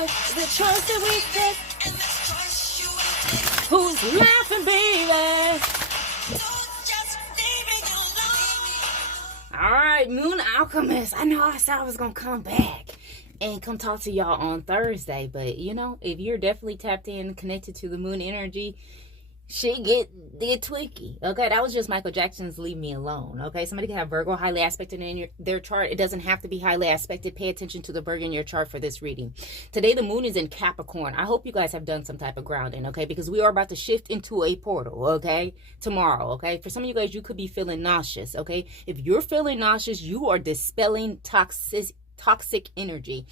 the choice that we take. Who's laughing, baby? All right, Moon Alchemist. I know I said I was going to come back and come talk to y'all on Thursday. But, you know, if you're definitely tapped in, connected to the moon energy, shit get tweaky. Okay, that was just Michael Jackson's Leave Me Alone. Okay, somebody can have Virgo highly aspected in their chart. It doesn't have to be highly aspected. Pay attention to the Virgo in your chart for this reading. Today, the moon is in Capricorn. I hope you guys have done some type of grounding, okay, because we are about to shift into a portal, okay, tomorrow, okay. For some of you guys, you could be feeling nauseous, okay. If you're feeling nauseous, you are dispelling toxic energy,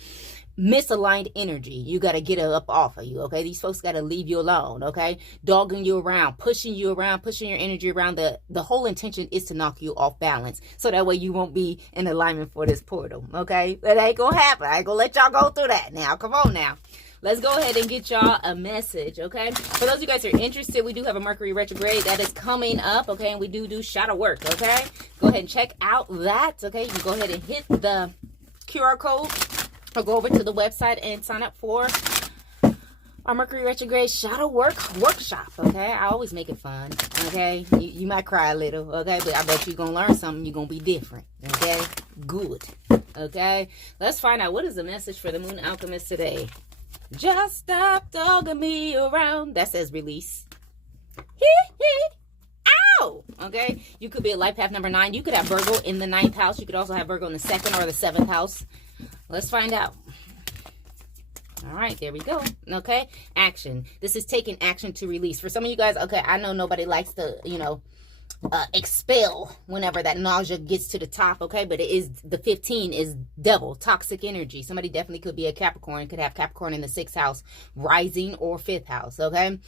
misaligned energy. You got to get it up off of you, okay? These folks got to leave you alone, okay? Dogging you around, pushing your energy around. The whole intention is to knock you off balance, so that way you won't be in alignment for this portal, okay? That ain't gonna happen. I ain't gonna let y'all go through that now. Come on now. Let's go ahead and get y'all a message, okay? For those of you guys who are interested, we do have a Mercury retrograde that is coming up, okay? And we do shadow work, okay? Go ahead and check out that, okay? You can go ahead and hit the QR code or go over to the website and sign up for our Mercury retrograde shadow workshop, okay? I always make it fun, okay? You might cry a little, okay? But I bet you're going to learn something. You're going to be different, okay? Good, okay? Let's find out what is the message for the Moon Alchemist today. Just stop dogging me around. That says release. Ow! Okay? You could be a life path number 9. You could have Virgo in the 9th house. You could also have Virgo in the 2nd or the 7th house. Let's find out. All right, there we go. Okay, action. This is taking action to release. For some of you guys, okay, I know nobody likes to, you know, expel whenever that nausea gets to the top, okay? But it is, the 15 is devil, toxic energy. Somebody definitely could be a Capricorn, could have Capricorn in the 6th house, rising or 5th house, okay?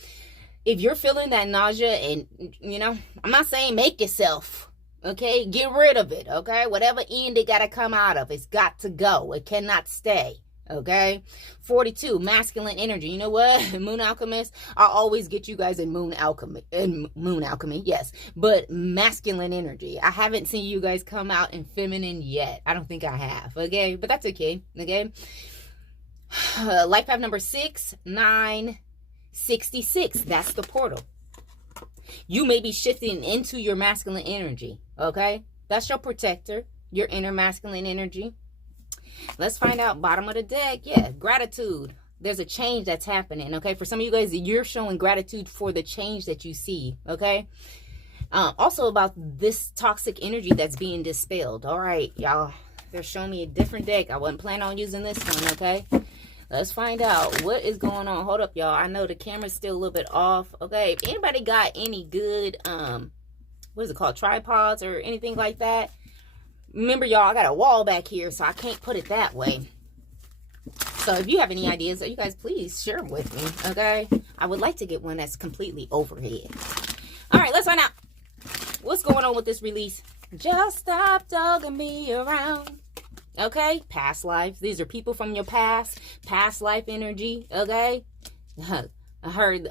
If you're feeling that nausea and, you know, I'm not saying make yourself, okay? Get rid of it, okay? Whatever end it got to come out of, it's got to go. It cannot stay, okay? 42, masculine energy. You know what? Moon Alchemist, I always get you guys in Moon Alchemy, yes. But masculine energy. I haven't seen you guys come out in feminine yet. I don't think I have, okay? But that's okay, okay? Life path number 6, 9, 66. That's the portal. You may be shifting into your masculine energy, okay? That's your protector, your inner masculine energy. Let's find out bottom of the deck. Yeah, gratitude. There's a change that's happening, okay? For some of you guys, you're showing gratitude for the change that you see, okay? Also about this toxic energy that's being dispelled. All right, y'all. They're showing me a different deck. I wasn't planning on using this one, okay? Let's find out what is going on. Hold up, y'all. I know the camera's still a little bit off. Okay, if anybody got any good, what is it called, tripods or anything like that? Remember, y'all, I got a wall back here, so I can't put it that way. So if you have any ideas, you guys please share them with me, okay? I would like to get one that's completely overhead. All right, let's find out what's going on with this release. Just stop dogging me around. Okay, past lives. These are people from your past life energy, okay? I heard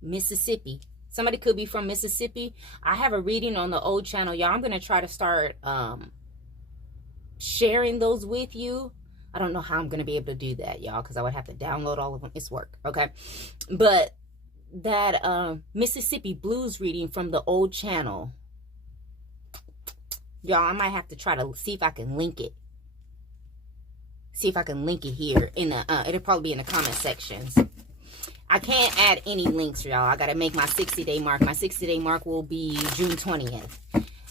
Mississippi. Somebody could be from Mississippi. I have a reading on the old channel, y'all. I'm going to try to start sharing those with you. I don't know how I'm going to be able to do that, y'all, because I would have to download all of them. It's work, okay? But that Mississippi blues reading from the old channel, y'all, I might have to try to see if I can link it. See if I can link it here in the it'll probably be in the comment sections. I can't add any links, y'all. I gotta make my 60-day mark. My 60-day mark will be June 20th.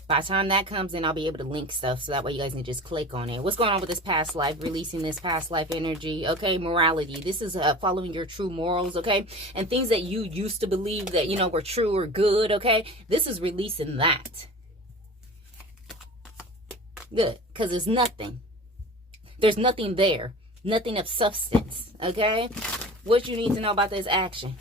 By the time that comes in, I'll be able to link stuff, so that way you guys can just click on it. What's going on with this past life? Releasing this past life energy, okay? Morality. This is following your true morals, okay? And things that you used to believe that, you know, were true or good, okay? This is releasing that. Good, because there's nothing. There's nothing there. Nothing of substance, okay? What you need to know about this action.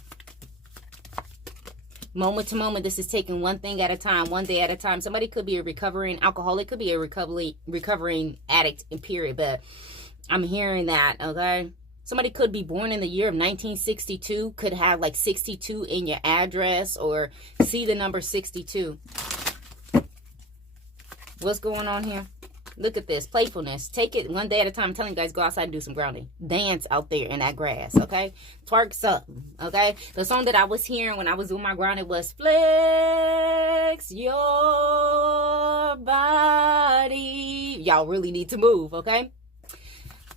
Moment to moment, this is taking one thing at a time, one day at a time. Somebody could be a recovering alcoholic, could be a recovering addict in period, but I'm hearing that, okay? Somebody could be born in the year of 1962, could have like 62 in your address or see the number 62. What's going on here? Look at this. Playfulness. Take it one day at a time. I'm telling you guys, go outside and do some grounding. Dance out there in that grass, okay? Twerk something, okay? The song that I was hearing when I was doing my grounding was Flex Your Body. Y'all really need to move, okay?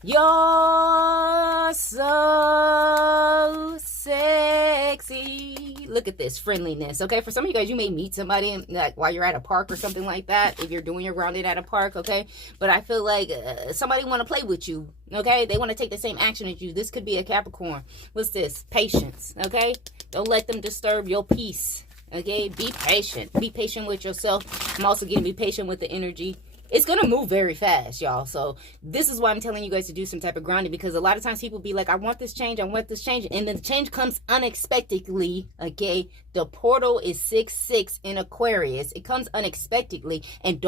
You're so sexy. Look at this. Friendliness. Okay. For some of you guys, you may meet somebody like while you're at a park or something like that. If you're doing your grounding at a park. Okay. But I feel like somebody want to play with you. Okay. They want to take the same action as you. This could be a Capricorn. What's this? Patience. Okay. Don't let them disturb your peace. Okay. Be patient. Be patient with yourself. I'm also getting be patient with the energy. It's going to move very fast, y'all. So this is why I'm telling you guys to do some type of grounding, because a lot of times people be like, I want this change. I want this change. And then the change comes unexpectedly. Okay. The portal is 6-6 in Aquarius. It comes unexpectedly, and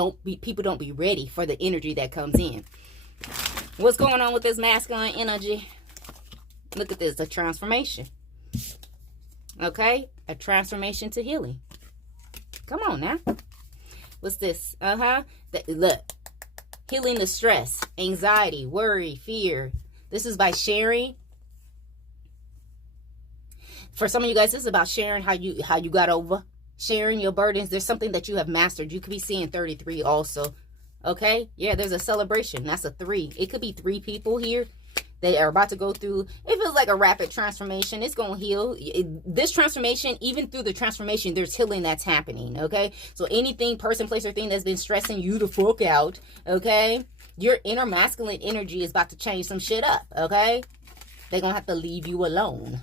people don't be ready for the energy that comes in. What's going on with this masculine energy? Look at this. A transformation. Okay. A transformation to healing. Come on now. What's this? Look. Healing the stress, anxiety, worry, fear. This is by sharing. For some of you guys, this is about sharing how you got over. Sharing your burdens. There's something that you have mastered. You could be seeing 33 also. Okay? Yeah, there's a celebration. That's a 3. It could be 3 people here. They are about to go through, it feels like a rapid transformation. It's going to heal. This transformation, even through the transformation, there's healing that's happening, okay? So anything, person, place, or thing that's been stressing you the fuck out, okay? Your inner masculine energy is about to change some shit up, okay? They're going to have to leave you alone.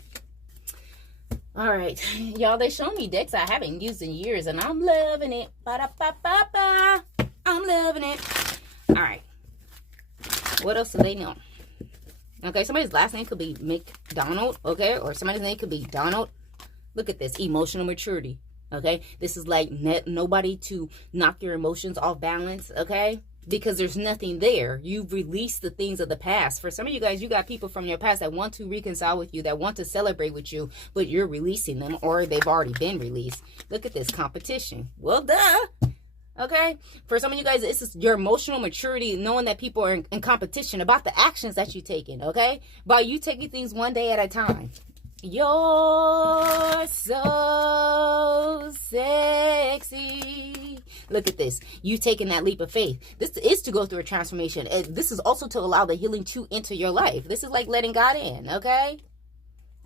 All right. Y'all, they show me decks I haven't used in years, and I'm loving it. Ba-da-ba-ba-ba. I'm loving it. All right. What else do they know? Okay, somebody's last name could be McDonald, okay? Or somebody's name could be Donald. Look at this. Emotional maturity, okay? This is like nobody to knock your emotions off balance, okay? Because there's nothing there. You've released the things of the past. For some of you guys, you got people from your past that want to reconcile with you, that want to celebrate with you, but you're releasing them, or they've already been released. Look at this. Competition. Well, duh. Okay, for some of you guys, this is your emotional maturity, knowing that people are in competition about the actions that you're taking. Okay, by you taking things one day at a time. You're so sexy. Look at this. You taking that leap of faith. This is to go through a transformation. This is also to allow the healing to enter your life. This is like letting God in. Okay,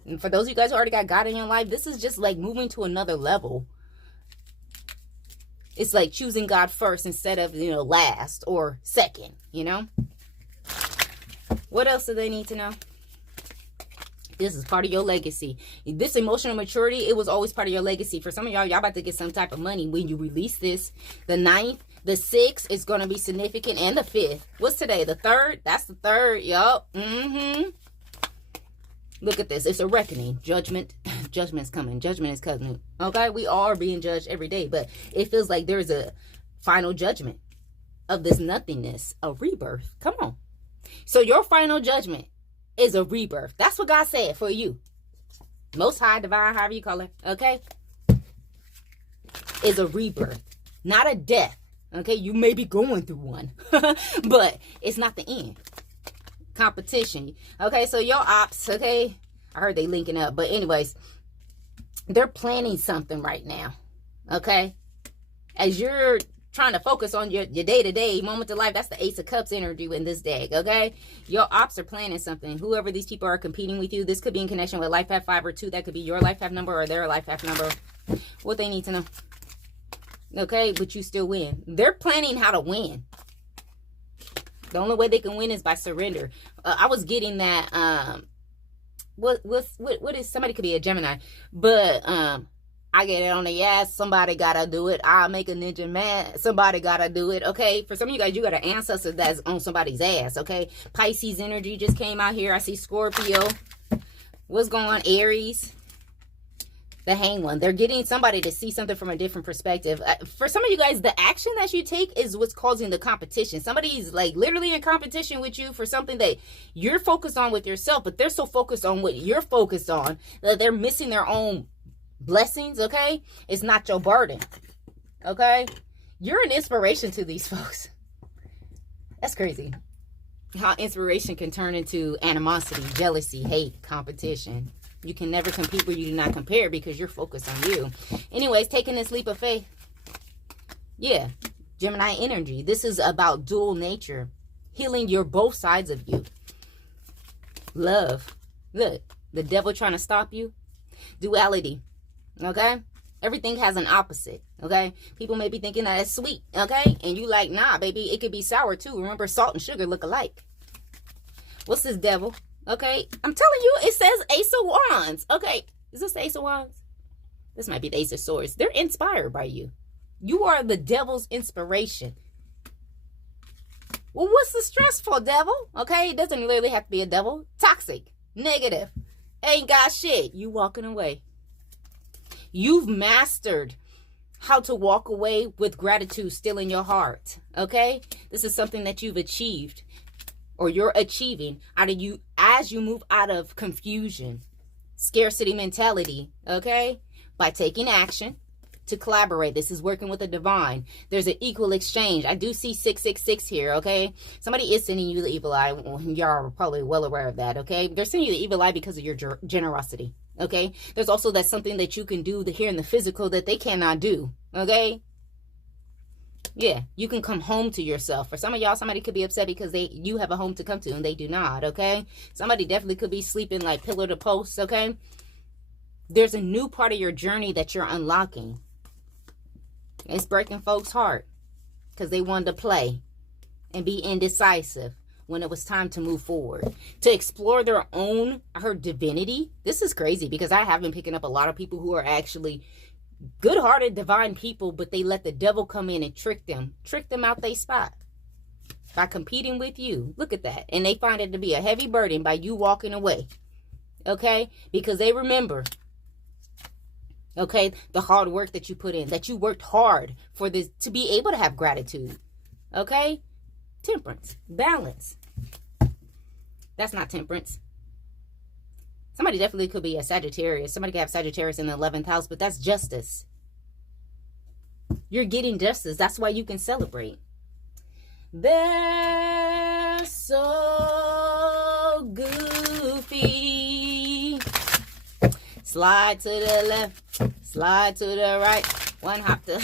and for those of you guys who already got God in your life, this is just like moving to another level. It's like choosing God first instead of, last or second, What else do they need to know? This is part of your legacy. This emotional maturity, it was always part of your legacy. For some of y'all about to get some type of money when you release this. The 9th, the 6th is going to be significant, and the 5th. What's today? The 3rd? That's the 3rd. Yup. Look at this. It's a reckoning. Judgment. Judgment's coming. Judgment is coming. Okay? We all are being judged every day, but it feels like there's a final judgment of this nothingness. A rebirth. Come on. So your final judgment is a rebirth. That's what God said for you. Most High, Divine, however you call it. Okay? Is a rebirth. Not a death. Okay? You may be going through one. But it's not the end. Competition. Okay, so your ops, okay, I heard they linking up, but anyways, they're planning something right now. Okay, as you're trying to focus on your day-to-day moment of life, that's the Ace of Cups energy in this deck. Okay, your ops are planning something. Whoever these people are competing with you, this could be in connection with life path 5 or 2. That could be your life path number or their life path number. What they need to know. Okay, but you still win. They're planning how to win. The only way they can win is by surrender. I was getting that. What is, somebody could be a Gemini, but I get it on the yes. Somebody gotta do it. I'll make a ninja mad. Somebody gotta do it. Okay, for some of you guys, you got an ancestor that's on somebody's ass. Okay, Pisces energy just came out here. I see Scorpio. What's going on? Aries. The Hanged One. They're getting somebody to see something from a different perspective. For some of you guys, the action that you take is what's causing the competition. Somebody's like literally in competition with you for something that you're focused on with yourself, but they're so focused on what you're focused on that they're missing their own blessings, okay? It's not your burden, okay? You're an inspiration to these folks. That's crazy. How inspiration can turn into animosity, jealousy, hate, competition. You can never compete where you do not compare because you're focused on you. Anyways, taking this leap of faith. Yeah, Gemini energy. This is about dual nature. Healing your both sides of you. Love. Look, the devil trying to stop you. Duality. Okay? Everything has an opposite. Okay? People may be thinking that it's sweet. Okay? And you like, nah, baby, it could be sour too. Remember, salt and sugar look alike. What's this, devil? Okay? I'm telling you, it says Ace of Wands. Okay? Is this the Ace of Wands? This might be the Ace of Swords. They're inspired by you. You are the devil's inspiration. Well, what's the stressful, devil? Okay? It doesn't really have to be a devil. Toxic. Negative. Ain't got shit. You walking away. You've mastered how to walk away with gratitude still in your heart. Okay? This is something that you've achieved, or you're achieving out of you as you move out of confusion, scarcity mentality. Okay? By taking action to collaborate. This is working with the divine. There's an equal exchange. I do see 666 here, okay? Somebody is sending you the evil eye. Well, y'all are probably well aware of that, okay? They're sending you the evil eye because of your generosity, okay? There's also that something that you can do here in the physical that they cannot do, okay? Yeah, you can come home to yourself. For some of y'all, somebody could be upset because you have a home to come to and they do not, okay? Somebody definitely could be sleeping like pillar to post, okay? There's a new part of your journey that you're unlocking. It's breaking folks' heart because they wanted to play and be indecisive when it was time to move forward, to explore their own, her divinity. This is crazy because I have been picking up a lot of people who are actually good-hearted, divine people, but they let the devil come in and trick them out their spot by competing with you. Look at that. And they find it to be a heavy burden by you walking away. Okay? Because they remember, okay, the hard work that you put in, that you worked hard for this, to be able to have gratitude. Okay? Temperance. Balance. That's not temperance. Somebody definitely could be a Sagittarius. Somebody could have Sagittarius in the 11th house, but that's justice. You're getting justice. That's why you can celebrate. They're so goofy. Slide to the left, slide to the right, one hop to...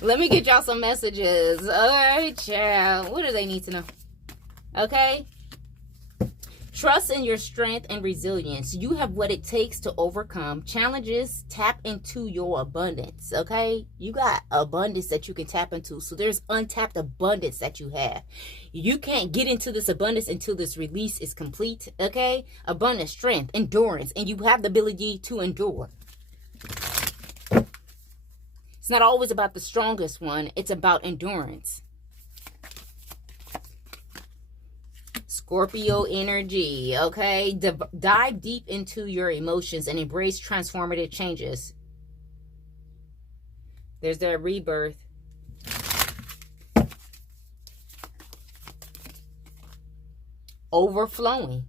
Let me get y'all some messages. All right, child. What do they need to know? Okay? Trust in your strength and resilience. You have what it takes to overcome challenges. Tap into your abundance, okay? You got abundance that you can tap into. So there's untapped abundance that you have. You can't get into this abundance until this release is complete, okay? Abundance, strength, endurance, and you have the ability to endure. It's not always about the strongest one. It's about endurance. Scorpio energy, okay? Dive deep into your emotions and embrace transformative changes. There's that rebirth. Overflowing.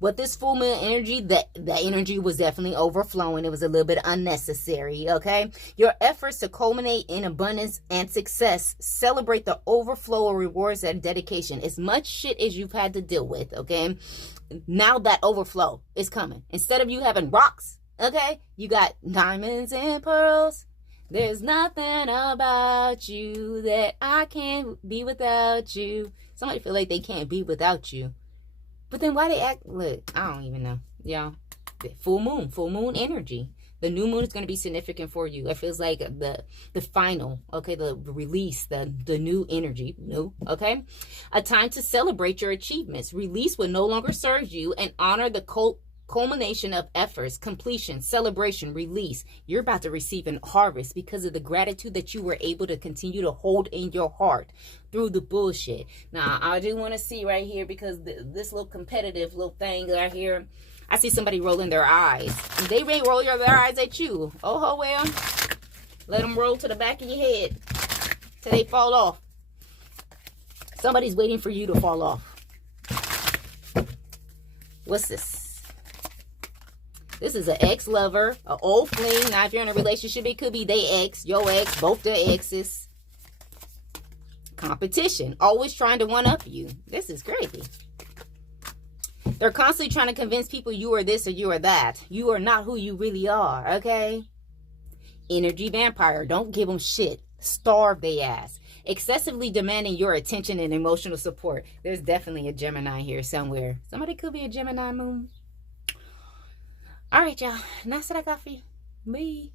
With this full moon energy, that energy was definitely overflowing. It was a little bit unnecessary, okay? Your efforts to culminate in abundance and success. Celebrate the overflow of rewards and dedication. As much shit as you've had to deal with, okay? Now that overflow is coming. Instead of you having rocks, okay? You got diamonds and pearls. There's nothing about you that I can't be without you. Somebody feel like they can't be without you. But then why they act, look, I don't even know, y'all. Full moon energy. The new moon is going to be significant for you. It feels like the final, okay, the release, the new energy, okay? A time to celebrate your achievements. Release what no longer serves you and honor the culmination of efforts, completion, celebration, release. You're about to receive an harvest because of the gratitude that you were able to continue to hold in your heart through the bullshit. Now, I do want to see right here because this little competitive little thing right here, I see somebody rolling their eyes. They may roll their eyes at you. Oh, well. Let them roll to the back of your head till they fall off. Somebody's waiting for you to fall off. What's this? This is an ex-lover, an old fling. Now, if you're in a relationship, it could be they ex, your ex, both their exes. Competition. Always trying to one-up you. This is crazy. They're constantly trying to convince people you are this or you are that. You are not who you really are, okay? Energy vampire. Don't give them shit. Starve they ass. Excessively demanding your attention and emotional support. There's definitely a Gemini here somewhere. Somebody could be a Gemini moon. All right, y'all. And that's what I got for you. Bye.